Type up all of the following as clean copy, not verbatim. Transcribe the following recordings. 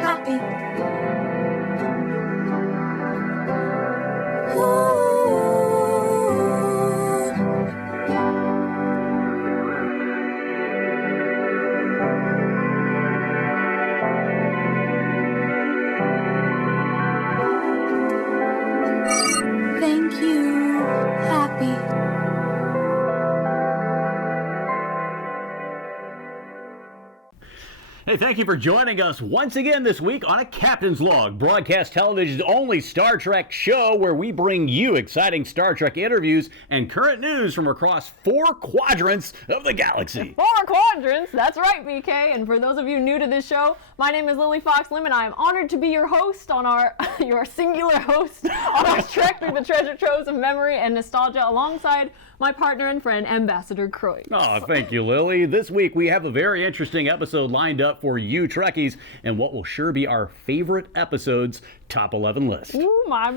happy. Thank you, happy. Hey, thank you for joining us once again this week on A Captain's Log, broadcast television's only Star Trek show where we bring you exciting Star Trek interviews and current news from across 4 quadrants of the galaxy. 4 quadrants, that's right, BK. And for those of you new to this show, my name is Lili Fox-Lim, and I am honored to be your host on your singular host on our trek through the treasure troves of memory and nostalgia alongside my partner and friend, Ambassador Croix. Oh, thank you, Lily. This week we have a very interesting episode lined up for you Trekkies and what will sure be our favorite episodes top 11 list. Ooh, my.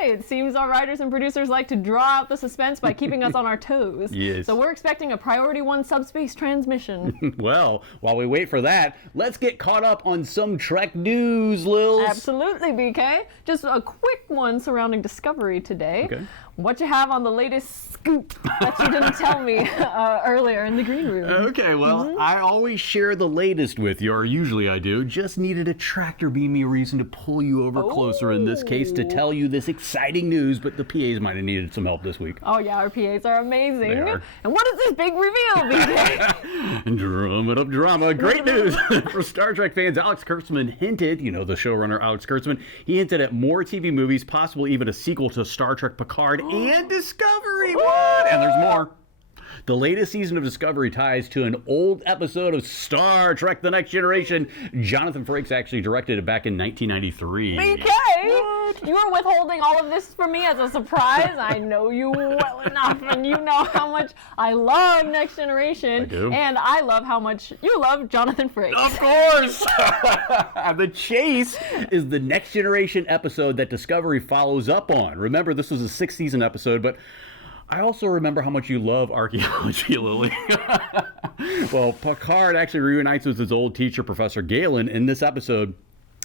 It seems our writers and producers like to draw out the suspense by keeping us on our toes. Yes. So we're expecting a Priority 1 subspace transmission. Well, while we wait for that, let's get caught up on some Trek news, Lils. Absolutely, BK. Just a quick one surrounding Discovery today. Okay. What you have on the latest scoop that you didn't tell me earlier in the green room? Okay, well, I always share the latest with you, or usually I do. Just needed a tractor beam me a reason to pull you over closer in this case to tell you this exciting news, but the PAs might have needed some help this week. Oh yeah, our PAs are amazing. They are. And what is this big reveal, BK? Drum it up drama. Great news for Star Trek fans. Alex Kurtzman hinted, the showrunner Alex Kurtzman, he hinted at more TV movies, possibly even a sequel to Star Trek Picard and Discovery. What? And there's more. The latest season of Discovery ties to an old episode of Star Trek The Next Generation. Jonathan Frakes actually directed it back in 1993. BK, you are withholding all of this from me as a surprise. I know you well enough, and you know how much I love Next Generation. I do. And I love how much you love Jonathan Frakes. Of course! The Chase is the Next Generation episode that Discovery follows up on. Remember, this was a 6th season episode, but I also remember how much you love archaeology, Lily. Well, Picard actually reunites with his old teacher, Professor Galen, in this episode.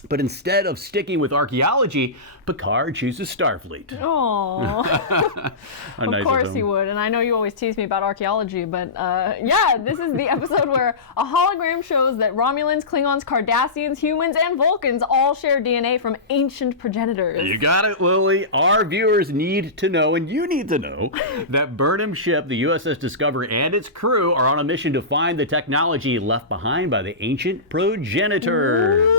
But instead of sticking with archaeology, Picard chooses Starfleet. Aww. Of course he would. And I know you always tease me about archaeology, but yeah, this is the episode where a hologram shows that Romulans, Klingons, Cardassians, humans, and Vulcans all share DNA from ancient progenitors. You got it, Lily. Our viewers need to know, and you need to know, that Burnham's ship, the USS Discovery, and its crew are on a mission to find the technology left behind by the ancient progenitors.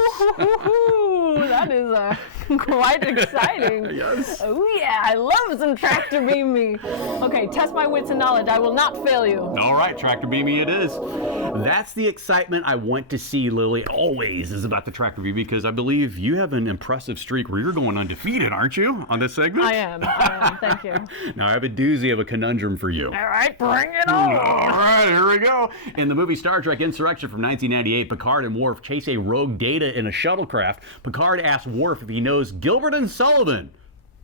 Ooh, that is quite exciting. Yes. Oh yeah, I love some tractor beam me. Okay, test my wits and knowledge. I will not fail you. All right, tractor beam me it is. That's the excitement I want to see, Lily. Always is about the tractor beam because I believe you have an impressive streak where you're going undefeated, aren't you, on this segment? I am. Thank you. Now I have a doozy of a conundrum for you. All right, bring it on. All right, here we go. In the movie Star Trek Insurrection from 1998, Picard and Worf chase a rogue Data in a shuttlecraft. Picard asks Worf if he knows Gilbert and Sullivan.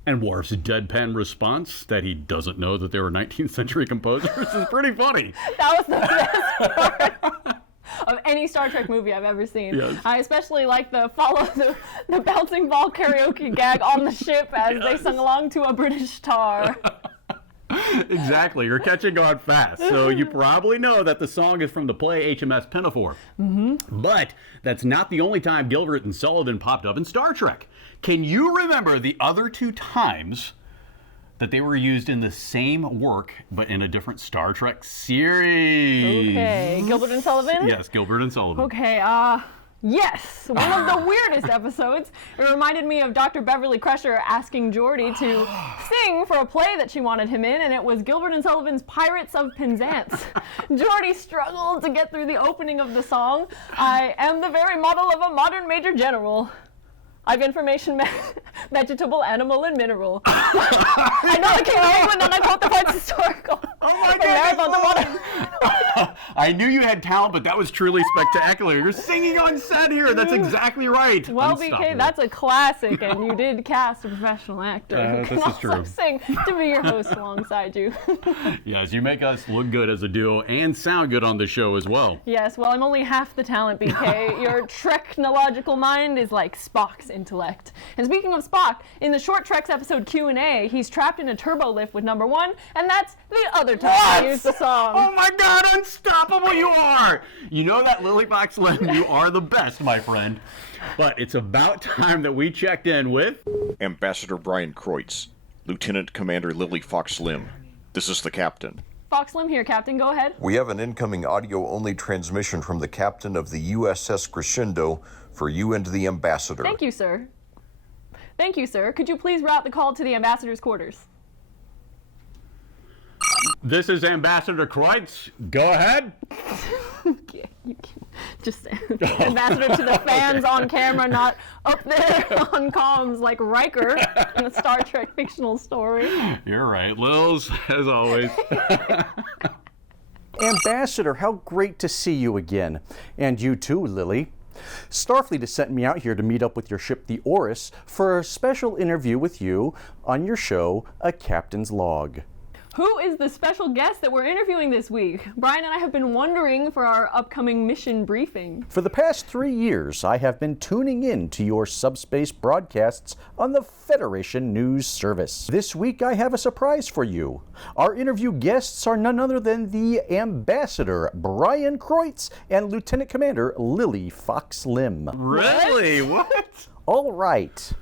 And Worf's deadpan response that he doesn't know that they were 19th century composers is pretty funny. That was the best part of any Star Trek movie I've ever seen. Yes. I especially like the bouncing ball karaoke gag on the ship as they sung along to a British tar. Exactly, you're catching on fast. So you probably know that the song is from the play HMS Pinafore. But that's not the only time Gilbert and Sullivan popped up in Star Trek. Can you remember the other 2 times that they were used in the same work, but in a different Star Trek series? Okay, Gilbert and Sullivan? Yes, Gilbert and Sullivan. Okay, yes, one of the weirdest episodes. It reminded me of Dr. Beverly Crusher asking Geordi to sing for a play that she wanted him in, and it was Gilbert and Sullivan's Pirates of Penzance. Geordi struggled to get through the opening of the song. I am the very model of a modern major general. I've information, vegetable, animal, and mineral. I know the King of England, and I quote the parts historical. Oh my God! I knew you had talent, but that was truly spectacular. You're singing on set here. That's exactly right. Well, BK, that's a classic, and you did cast a professional actor who can also sing to be your host alongside you. Yes, you make us look good as a duo and sound good on the show as well. Yes, well, I'm only half the talent, BK. Your technological mind is like Spock's intellect. And speaking of Spock, in the Short Treks episode Q&A, he's trapped in a turbo lift with number one, and that's the other time I used the song. Oh my God, unstoppable you are! You know that, Lily Fox-Lim, you are the best, my friend. But it's about time that we checked in with Ambassador Bryan Kreutz, Lieutenant Commander Lily Fox-Lim. This is the captain. Fox-Lim here, Captain. Go ahead. We have an incoming audio-only transmission from the captain of the USS Crescendo for you and the ambassador. Thank you, sir. Thank you, sir. Could you please route the call to the ambassador's quarters? This is Ambassador Kreutz. Go ahead. Yeah, you can just ambassador to the fans on camera, not up there on comms like Riker in a Star Trek fictional story. You're right, Lils, as always. Ambassador, how great to see you again. And you too, Lily. Starfleet has sent me out here to meet up with your ship, the Orus, for a special interview with you on your show, A Captain's Log. Who is the special guest that we're interviewing this week? Bryan and I have been wondering for our upcoming mission briefing. For the past 3 years, I have been tuning in to your subspace broadcasts on the Federation News Service. This week, I have a surprise for you. Our interview guests are none other than the Ambassador Bryan Kreutz and Lieutenant Commander Lily Fox-Lim. Really? What? All right.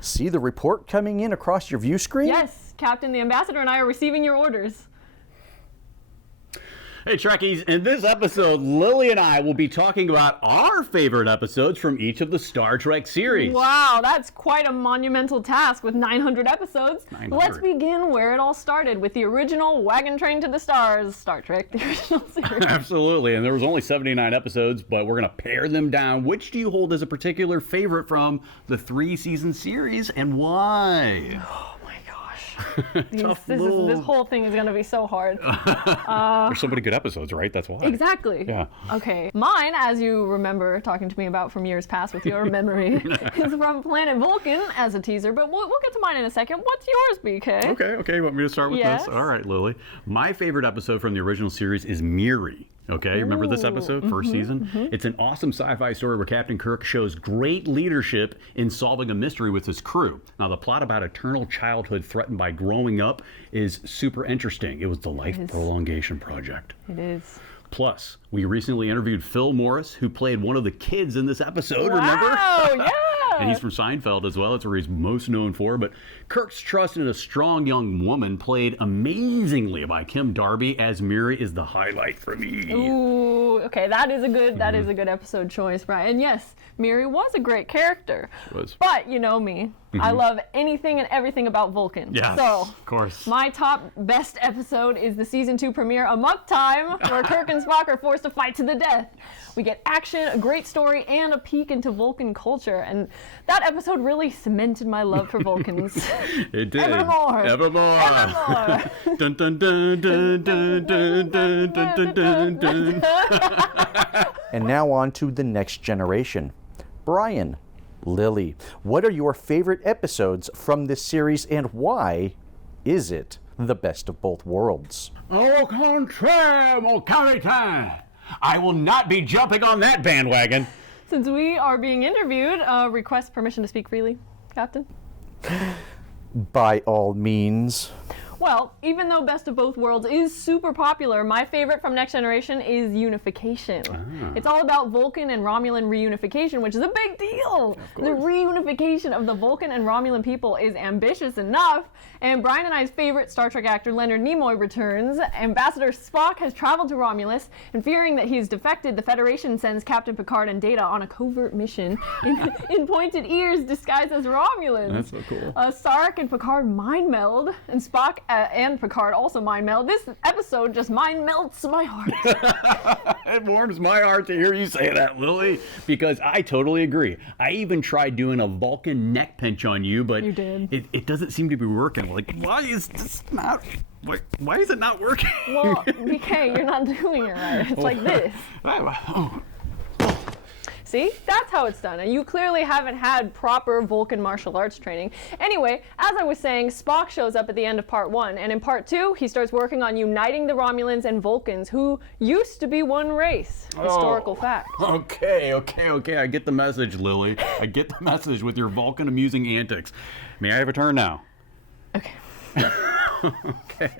See the report coming in across your view screen? Yes. Captain, the ambassador and I are receiving your orders. Hey Trekkies, in this episode, Lily and I will be talking about our favorite episodes from each of the Star Trek series. Wow, that's quite a monumental task with 900 episodes. 900. Let's begin where it all started, with the original Wagon Train to the Stars, Star Trek, the original series. Absolutely, and there was only 79 episodes, but we're going to pare them down. Which do you hold as a particular favorite from the 3-season series, and why? This whole thing is going to be so hard. There's so many good episodes, right? That's why. Exactly. Yeah. Okay. Mine, as you remember talking to me about from years past with your memory, is from Planet Vulcan as a teaser, but we'll get to mine in a second. What's yours, BK? Okay. You want me to start with Yes. this? All right, Lily. My favorite episode from the original series is Miri. Okay, remember this episode, first season? It's an awesome sci-fi story where Captain Kirk shows great leadership in solving a mystery with his crew. Now, the plot about eternal childhood threatened by growing up is super interesting. It was the Life Prolongation Project. It is. Plus, we recently interviewed Phil Morris, who played one of the kids in this episode, remember? Wow, yeah! And he's from Seinfeld as well. That's where he's most known for. But Kirk's trust in a strong young woman played amazingly by Kim Darby as Miri is the highlight for me. Ooh, okay, that is a good episode choice, Bryan. And yes, Miri was a great character. But you know me. I love anything and everything about Vulcan. Yes, so, of course. My top best episode is the season 2 premiere, Amok Time, where Kirk and Spock are forced to fight to the death. We get action, a great story, and a peek into Vulcan culture. And that episode really cemented my love for Vulcans. It did. Evermore. Evermore. Dun, dun, dun, dun, dun, dun, dun, dun, dun, dun. And now on to the next generation. Bryan, Lily, what are your favorite episodes from this series, and why is it the best of both worlds? Au contraire, mon capitaine. I will not be jumping on that bandwagon. Since we are being interviewed, request permission to speak freely, Captain. By all means. Well, even though Best of Both Worlds is super popular, my favorite from Next Generation is Unification. It's all about Vulcan and Romulan reunification, which is a big deal. The reunification of the Vulcan and Romulan people is ambitious enough, and Bryan and I's favorite Star Trek actor Leonard Nimoy returns. Ambassador Spock has traveled to Romulus, and fearing that he's defected, the Federation sends Captain Picard and Data on a covert mission in pointed ears disguised as Romulans. That's so cool. Sarek and Picard mind meld, and Spock and Picard also mind meld. This episode just mind melts my heart. It warms my heart to hear you say that, Lily, because I totally agree. I even tried doing a Vulcan neck pinch on you, but You did. It doesn't seem to be working. Like, why is this not Wait, why is it not working? Well, BK, you're not doing it right. It's like this. See? That's how it's done. And you clearly haven't had proper Vulcan martial arts training. Anyway, as I was saying, Spock shows up at the end of part 1. And in part 2, he starts working on uniting the Romulans and Vulcans, who used to be one race. Historical fact. Okay. I get the message, Lily. I get the message with your Vulcan amusing antics. May I have a turn now? Okay. Okay.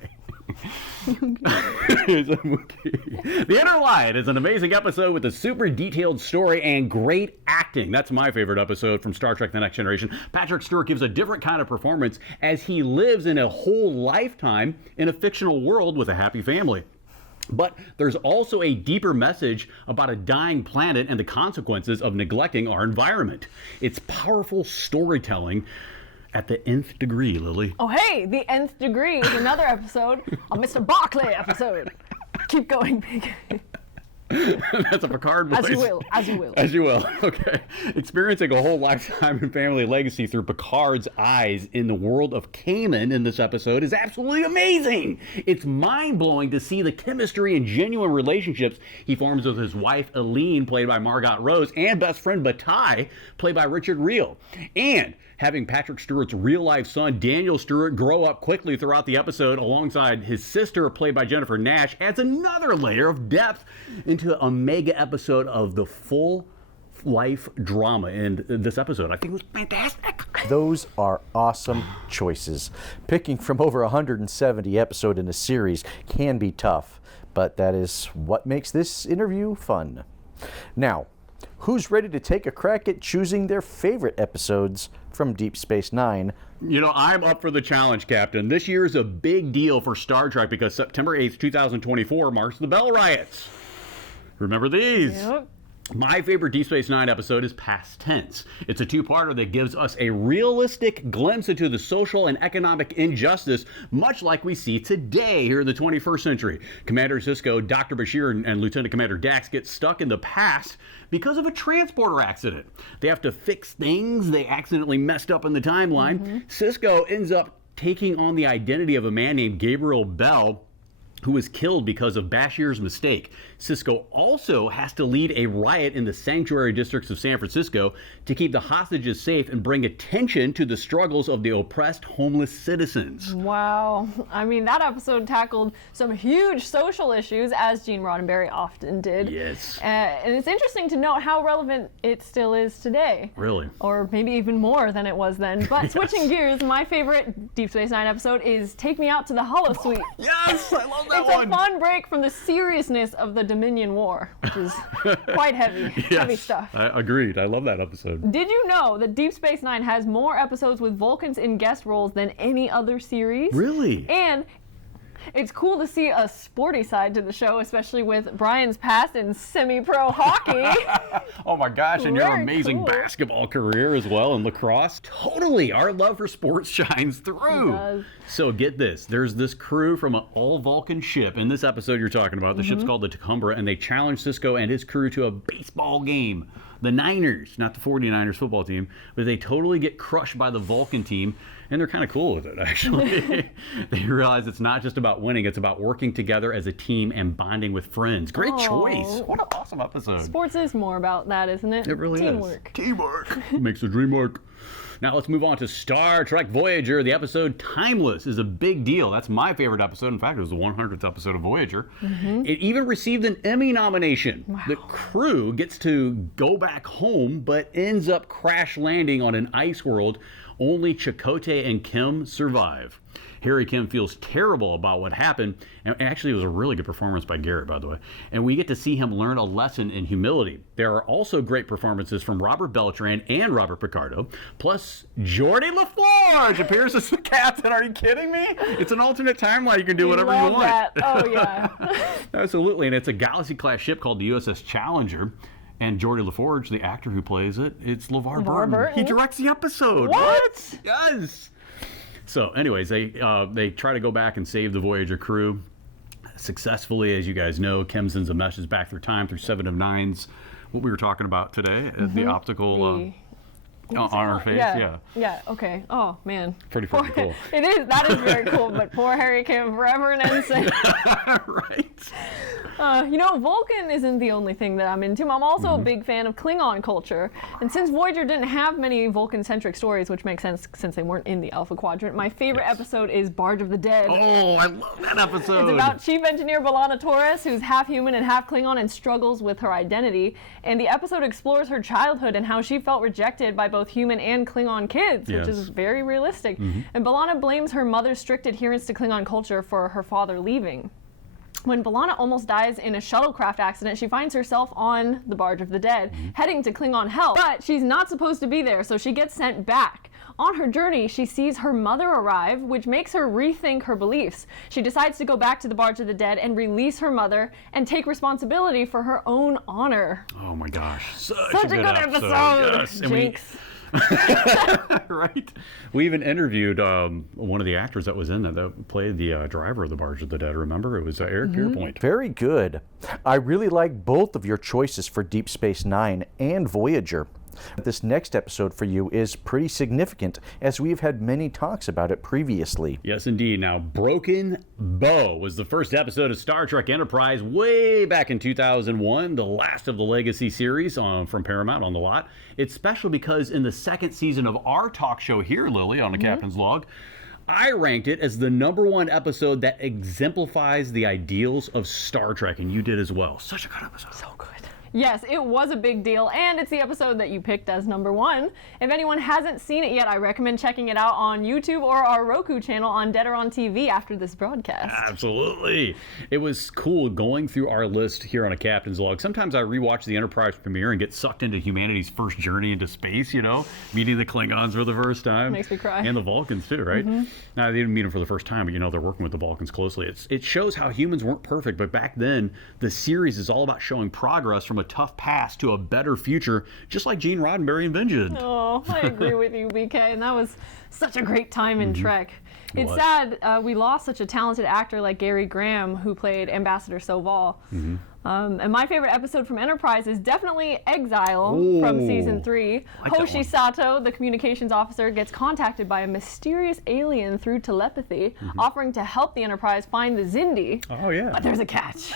The Inner Lion is an amazing episode with a super detailed story and great acting. That's my favorite episode from Star Trek The Next Generation. Patrick Stewart gives a different kind of performance as he lives in a whole lifetime in a fictional world with a happy family. But there's also a deeper message about a dying planet and the consequences of neglecting our environment. It's powerful storytelling at the nth degree, Lily. Oh, hey, the nth degree is another episode, a Mr. Barclay episode. Keep going, BK. That's a Picard voice. As you will, as you will. As you will, okay. Experiencing a whole lifetime in family legacy through Picard's eyes in the world of Kanan in this episode is absolutely amazing. It's mind-blowing to see the chemistry and genuine relationships he forms with his wife, Eileen, played by Margot Rose, and best friend, Bataille, played by Richard Reel. And having Patrick Stewart's real-life son, Daniel Stewart, grow up quickly throughout the episode alongside his sister, played by Jennifer Nash, adds another layer of depth into a mega episode of the full life drama in this episode. I think it was fantastic. Those are awesome choices. Picking from over 170 episodes in a series can be tough, but that is what makes this interview fun. Now, who's ready to take a crack at choosing their favorite episodes from Deep Space Nine? You know, I'm up for the challenge, Captain. This year is a big deal for Star Trek because September 8th, 2024 marks the Bell Riots. Remember these? Yep. My favorite Deep Space Nine episode is Past Tense. It's a two-parter that gives us a realistic glimpse into the social and economic injustice, much like we see today here in the 21st century. Commander Sisko, Dr. Bashir, and Lieutenant Commander Dax get stuck in the past because of a transporter accident. They have to fix things they accidentally messed up in the timeline. Sisko ends up taking on the identity of a man named Gabriel Bell, who was killed because of Bashir's mistake. Sisko also has to lead a riot in the sanctuary districts of San Francisco to keep the hostages safe and bring attention to the struggles of the oppressed homeless citizens. Wow. I mean, that episode tackled some huge social issues, as Gene Roddenberry often did. Yes. And it's interesting to note how relevant it still is today. Really? Or maybe even more than it was then. But switching gears, my favorite Deep Space Nine episode is Take Me Out to the Holosuite. Yes! I love that It's one! a fun break from the seriousness of the Dominion War, which is quite heavy. Heavy stuff. Agreed. I love that episode. Did you know that Deep Space Nine has more episodes with Vulcans in guest roles than any other series? Really? And it's cool to see a sporty side to the show, especially with Brian's past in semi-pro hockey. Oh my gosh, and your Very amazing cool. basketball career as well in lacrosse. Totally, our love for sports shines through. It does. So get this, there's this crew from an all-Vulcan ship in this episode you're talking about. The ship's called the Tacumba, and they challenge Sisko and his crew to a baseball game. The Niners, not the 49ers football team, but they totally get crushed by the Vulcan team, and they're kind of cool with it, actually. They realize it's not just about winning, it's about working together as a team and bonding with friends. Great choice. What an awesome episode. Sports is more about that, isn't it? It really Teamwork. is. Teamwork. Makes the dream work. Now let's move on to Star Trek Voyager. The episode Timeless is a big deal. That's my favorite episode. In fact, it was the 100th episode of Voyager. It even received an Emmy nomination. Wow. The crew gets to go back home, but ends up crash landing on an ice world. Only Chakotay and Kim survive. Harry Kim feels terrible about what happened, and actually it was a really good performance by Garrett, by the way, and we get to see him learn a lesson in humility. There are also great performances from Robert Beltran and Robert Picardo, plus Geordi LaForge appears as the captain. Are you kidding me? It's an alternate timeline. You can do whatever you Love want. that. Oh, yeah. Absolutely, and it's a Galaxy-class ship called the USS Challenger. And Geordi LaForge, the actor who plays it, it's LeVar Burton. He directs the episode. What? Yes. So anyways, they try to go back and save the Voyager crew successfully. As you guys know, Kim sends a message back through time through 7 of 9's, what we were talking about today, the optical on her face. Yeah. Yeah. Okay. Oh man. Pretty freaking cool. It is. That is very cool. But poor Harry Kim, forever an ensign. Right. Vulcan isn't the only thing that I'm into. I'm also a big fan of Klingon culture. And since Voyager didn't have many Vulcan-centric stories, which makes sense since they weren't in the Alpha Quadrant, my favorite episode is Barge of the Dead. Oh, I love that episode. It's about Chief Engineer B'Elanna Torres, who's half human and half Klingon and struggles with her identity. And the episode explores her childhood and how she felt rejected by both human and Klingon kids, which is very realistic. And B'Elanna blames her mother's strict adherence to Klingon culture for her father leaving. When B'Elanna almost dies in a shuttlecraft accident, she finds herself on the Barge of the Dead, heading to Klingon help. But she's not supposed to be there, so she gets sent back. On her journey, she sees her mother arrive, which makes her rethink her beliefs. She decides to go back to the Barge of the Dead and release her mother and take responsibility for her own honor. Oh my gosh. Such a good episode. Yes. Jinx. Right. We even interviewed one of the actors that was in it that played the driver of the Barge of the Dead. Remember? It was Eric Pierpoint. Very good. I really like both of your choices for Deep Space Nine and Voyager. This next episode for you is pretty significant, as we've had many talks about it previously. Yes, indeed. Now, Broken Bow was the first episode of Star Trek Enterprise way back in 2001, the last of the Legacy series from Paramount on the lot. It's special because in the second season of our talk show here, Lily, on the Captain's Log, I ranked it as the #1 episode that exemplifies the ideals of Star Trek, and you did as well. Such a good episode. So good. Yes, it was a big deal, and it's the episode that you picked as #1. If anyone hasn't seen it yet, I recommend checking it out on YouTube or our Roku channel on Dead or on TV after this broadcast. Absolutely. It was cool going through our list here on a Captain's Log. Sometimes I rewatch the Enterprise premiere and get sucked into humanity's first journey into space, meeting the Klingons for the first time. Makes me cry. And the Vulcans too, right? Now, they didn't meet them for the first time, but they're working with the Vulcans closely. It shows how humans weren't perfect, but back then, the series is all about showing progress from a tough past to a better future, just like Gene Roddenberry envisioned. Oh, I agree with you, BK, and that was such a great time in Trek. It's sad we lost such a talented actor like Gary Graham, who played Ambassador Soval. And my favorite episode from Enterprise is definitely Exile from season 3. Hoshi Sato, the communications officer, gets contacted by a mysterious alien through telepathy, offering to help the Enterprise find the Xindi. Oh, yeah. But there's a catch.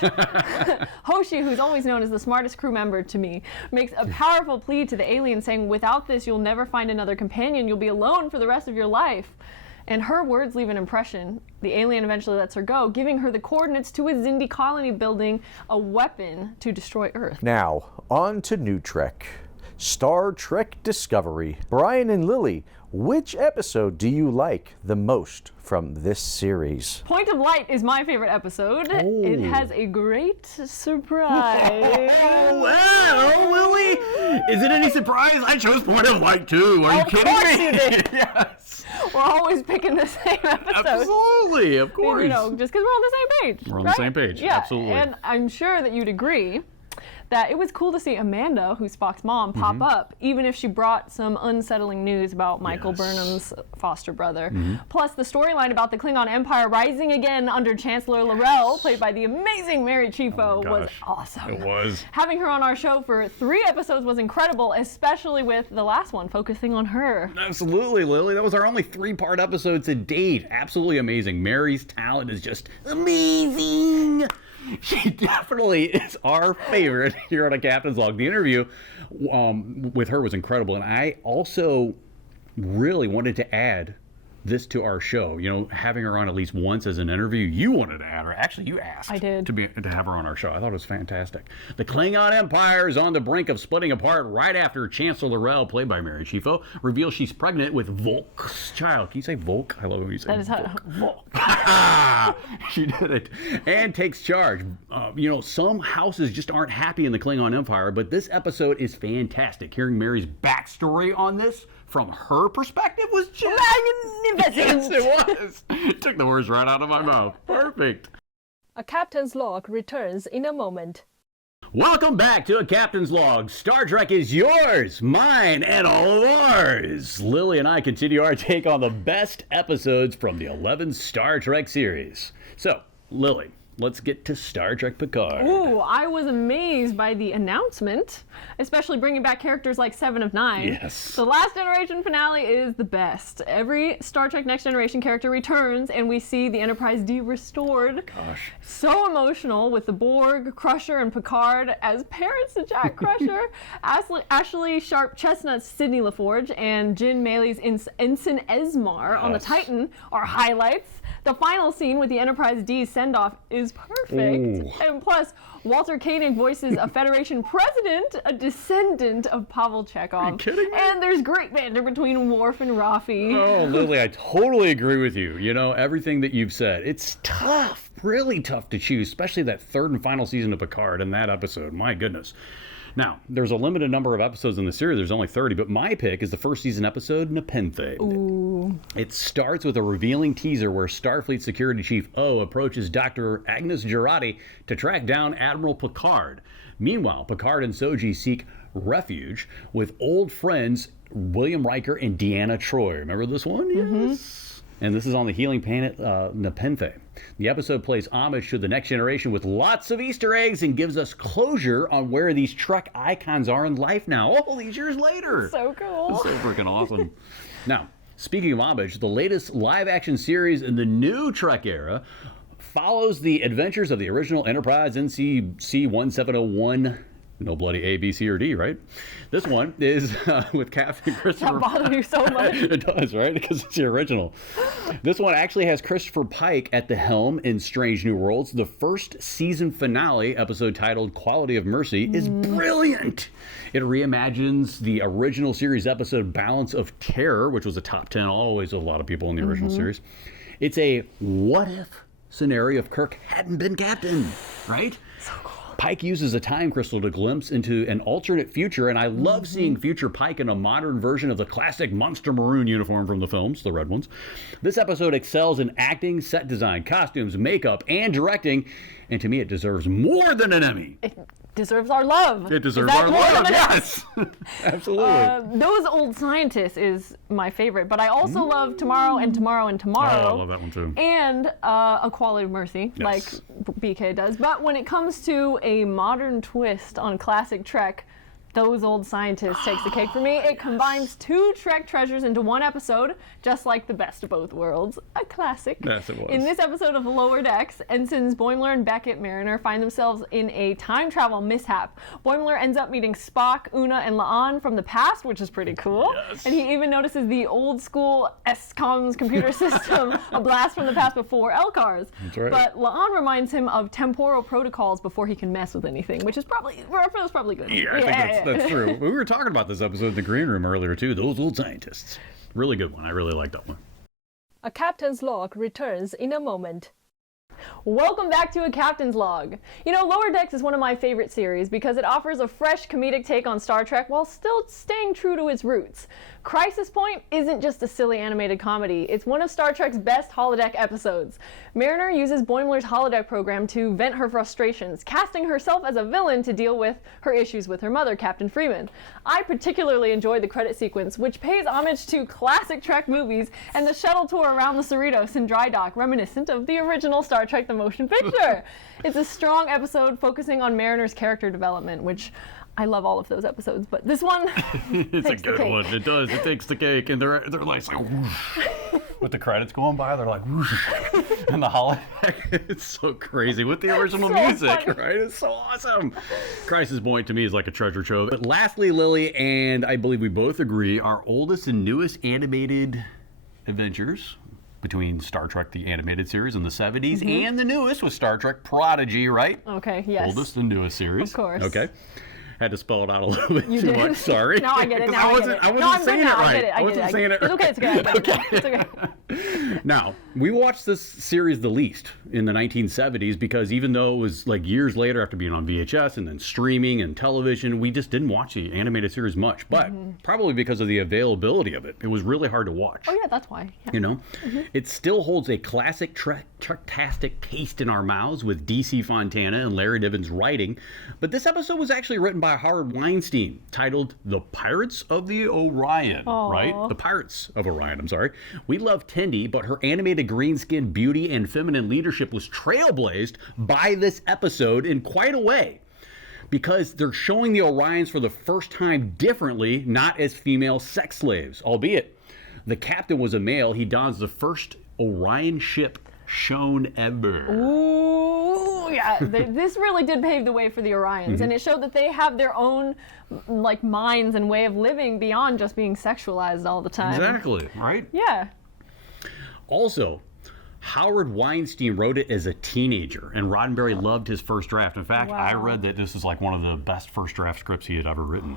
Hoshi, who's always known as the smartest crew member to me, makes a powerful plea to the alien saying, without this, you'll never find another companion. You'll be alone for the rest of your life. And her words leave an impression. The alien eventually lets her go, giving her the coordinates to a Xindi colony building a weapon to destroy Earth. Now, on to New Trek. Star Trek Discovery. Bryan and Lili, which episode do you like the most from this series? Point of Light is my favorite episode. Oh. It has a great surprise. Well, Lily, is it any surprise? I chose Point of Light too. Are you kidding me? Of course you did. Yes. We're always picking the same episode. Absolutely, of course. Just because we're on the same page. We're on the same page, Yeah, absolutely. and I'm sure that you'd agree that it was cool to see Amanda, who's Spock's mom, pop up, even if she brought some unsettling news about Michael Burnham's foster brother. Plus, the storyline about the Klingon Empire rising again under Chancellor L'Rell, played by the amazing Mary Chieffo, was awesome. It was. Having her on our show for 3 episodes was incredible, especially with the last one focusing on her. Absolutely, Lily. That was our only 3-part episode to date. Absolutely amazing. Mary's talent is just amazing. She definitely is our favorite here on a Captain's Log. The interview with her was incredible, and I also really wanted to add this to our show. Having her on at least once as an interview. You wanted to add her. Actually, you asked. I did. To have her on our show. I thought it was fantastic. The Klingon Empire is on the brink of splitting apart right after Chancellor L'Rell, played by Mary Chieffo, reveals she's pregnant with Volk's child. Can you say Volk? I love when you say That is Volk. how. She did it. And takes charge. Some houses just aren't happy in the Klingon Empire, but this episode is fantastic. Hearing Mary's backstory on this from her perspective was just magnificent. Yes, it was. It took the words right out of my mouth. Perfect. A Captain's Log returns in a moment. Welcome back to A Captain's Log. Star Trek is yours, mine, and all of ours. Lily and I continue our take on the best episodes from the 11 Star Trek series. So, Lily, let's get to Star Trek Picard. Ooh, I was amazed by the announcement, especially bringing back characters like Seven of Nine. Yes. The Last Generation finale is the best. Every Star Trek Next Generation character returns, and we see the Enterprise D restored. Gosh. So emotional with the Borg, Crusher, and Picard as parents to Jack Crusher, Ashley Sharp Chestnut's Sidney LaForge, and Jin Maley's Ensign Esmar on the Titan are highlights. The final scene with the Enterprise D's send-off is perfect. Ooh. And plus, Walter Koenig voices a Federation president, a descendant of Pavel Chekhov. Are you kidding me? And there's great banter between Worf and Rafi. Oh, Lily, I totally agree with you. You know, everything that you've said. It's tough, really tough to choose, especially that third and final season of Picard and that episode. My goodness. Now, there's a limited number of episodes in the series. There's only 30, but my pick is the first season episode, Nepenthe. Ooh. It starts with a revealing teaser where Starfleet Security Chief O approaches Dr. Agnes Jurati to track down Admiral Picard. Meanwhile, Picard and Soji seek refuge with old friends William Riker and Deanna Troi. Remember this one? Yes. And this is on the healing planet Nepenthe. The episode plays homage to the Next Generation with lots of Easter eggs and gives us closure on where these Trek icons are in life now, all these years later. So cool. It's so freaking awesome. Now, speaking of homage, the latest live-action series in the new Trek era follows the adventures of the original Enterprise NCC-1701. No bloody A, B, C, or D, right? This one is with Captain Christopher. That bothers you so much. It does, right? Because it's the original. This one actually has Christopher Pike at the helm in Strange New Worlds. The first season finale, episode titled Quality of Mercy, is brilliant. It reimagines the original series episode Balance of Terror, which was a top 10 always with a lot of people in the original series. It's a what-if scenario if Kirk hadn't been captain, right? So cool. Pike uses a time crystal to glimpse into an alternate future, and I love seeing future Pike in a modern version of the classic monster maroon uniform from the films, the red ones. This episode excels in acting, set design, costumes, makeup, and directing, and to me it deserves more than an Emmy. It deserves our love. It deserves our love, yes! Absolutely. Those Old Scientists is my favorite, but I also love Tomorrow and Tomorrow and Tomorrow. Oh, I love that one too. And A Quality of Mercy, Yes. like BK does. But when it comes to a modern twist on classic Trek, Those Old Scientists takes the cake for me. It combines two Trek treasures into one episode, just like the best of both worlds. A classic. Yes, it was. In this episode of Lower Decks, Ensigns Boimler and Beckett Mariner find themselves in a time travel mishap. Boimler ends up meeting Spock, Una, and La'an from the past, which is pretty cool. Yes. And he even notices the old school SCOMS computer system, a blast from the past before LCARS. That's right. But La'an reminds him of temporal protocols before he can mess with anything, which is probably good. Yeah, I think that's true. We were talking about this episode in the green room earlier too. Those Old Scientists. Really good one. I really like that one. A captain's log returns in a moment. Welcome back to A Captain's Log. You know, Lower Decks is one of my favorite series because it offers a fresh comedic take on Star Trek while still staying true to its roots. Crisis Point isn't just a silly animated comedy, it's one of Star Trek's best holodeck episodes. Mariner uses Boimler's holodeck program to vent her frustrations, casting herself as a villain to deal with her issues with her mother, Captain Freeman. I particularly enjoyed the credit sequence, which pays homage to classic Trek movies and the shuttle tour around the Cerritos in dry dock, reminiscent of the original Star Trek the Motion Picture. It's a strong episode focusing on Mariner's character development, which I love all of those episodes, but this one It's a takes the good cake. one. It does. It takes the cake, and they're like whoosh. With the credits going by, they're like whoosh. And the holodeck, it's so crazy with the original So music, funny. right? It's so awesome. Crisis Point to me is like a treasure trove. But lastly, Lily, and I believe we both agree, our oldest and newest animated adventures between Star Trek the animated series in the 70s and the newest with Star Trek Prodigy, right? Okay, yes. Oldest and newest series. Of course. Okay. Had to spell it out a little bit You too did? much. Sorry. No, I get it. 'Cause Now I wasn't get it. I No, wasn't I'm good saying it now. I right. get it. I wasn't saying it It's okay. It's okay. It's okay. Now, we watched this series the least in the 1970s because even though it was like years later after being on VHS and then streaming and television, we just didn't watch the animated series much. But probably because of the availability of it, it was really hard to watch. Oh yeah, that's why. Yeah. You know, it still holds a classic Trek-tastic taste in our mouths with DC Fontana and Larry Niven's writing. But this episode was actually written by Howard Weinstein, titled The Pirates of the Orion, right? The Pirates of Orion, I'm sorry. We love Tendi, but her animated green skin beauty and feminine leadership was trailblazed by this episode in quite a way. Because they're showing the Orions for the first time differently, not as female sex slaves. Albeit, the captain was a male, he dons the first Orion ship shown ever. Ooh, yeah. This really did pave the way for the Orions, and it showed that they have their own like minds and way of living beyond just being sexualized all the time. Exactly, right? Yeah. Also, Howard Weinstein wrote it as a teenager, and Roddenberry loved his first draft. In fact, I read that this is like one of the best first draft scripts he had ever written,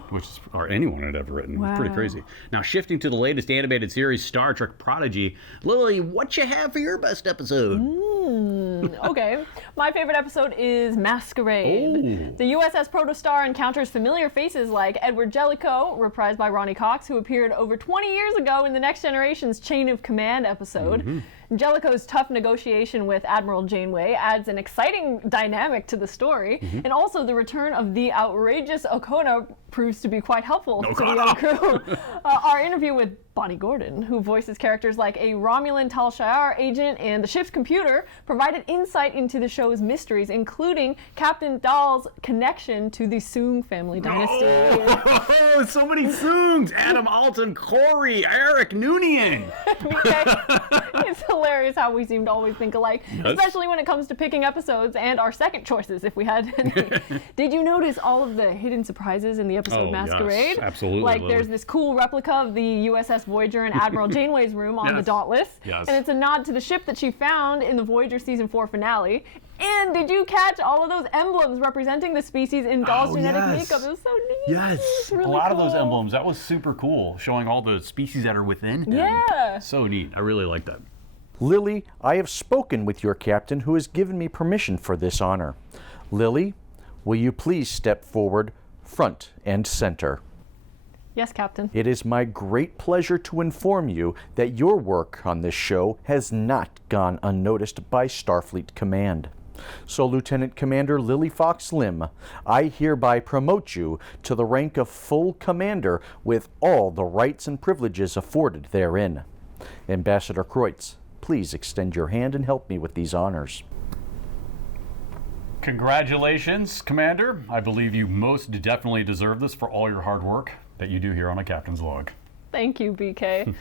or anyone had ever written. Wow. It's pretty crazy. Now, shifting to the latest animated series, Star Trek Prodigy. Lily, what you have for your best episode? Okay. My favorite episode is Masquerade. The USS Protostar encounters familiar faces like Edward Jellicoe, reprised by Ronnie Cox, who appeared over 20 years ago in the Next Generation's Chain of Command episode. Jellicoe's tough negotiation with Admiral Janeway adds an exciting dynamic to the story, and also the return of the outrageous Okona proves to be quite helpful to the young crew. Our interview with Bonnie Gordon, who voices characters like a Romulan Tal Shiar agent and the ship's computer, provided insight into the show's mysteries, including Captain Dahl's connection to the Soong family dynasty. Oh, so many Soongs! Adam Alton, Corey, Eric, Noonian. It's hilarious how we seem to always think alike, especially when it comes to picking episodes and our second choices, if we had any. Did you notice all of the hidden surprises in the episode Masquerade? Yes, absolutely. Like, there's this cool replica of the USS Voyager in Admiral Janeway's room on the Dauntless, and it's a nod to the ship that she found in the Voyager Season 4 finale. And did you catch all of those emblems representing the species in Dahl's genetic makeup? It was so neat. Yes, really a lot of cool. those emblems. That was super cool, showing all the species that are within him. Yeah. So neat. I really like that. Lily, I have spoken with your captain who has given me permission for this honor. Lily, will you please step forward, front and center? Yes, Captain. It is my great pleasure to inform you that your work on this show has not gone unnoticed by Starfleet Command. So, Lieutenant Commander Lily Fox-Lim, I hereby promote you to the rank of full commander with all the rights and privileges afforded therein. Ambassador Kreutz, please extend your hand and help me with these honors. Congratulations, Commander. I believe you most definitely deserve this for all your hard work that you do here on A Captain's Log. Thank you, BK.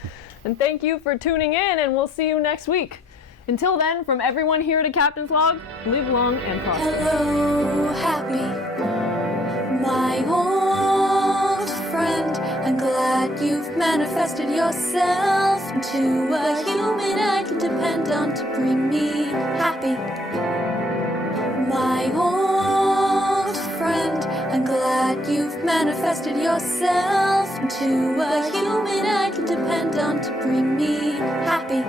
And thank you for tuning in, and we'll see you next week. Until then, from everyone here at A Captain's Log, live long and prosper. Hello, happy, my old friend. I'm glad you've manifested yourself into a human I can depend on to bring me happy. My old friend, I'm glad you've manifested yourself into a human I can depend on to bring me happy.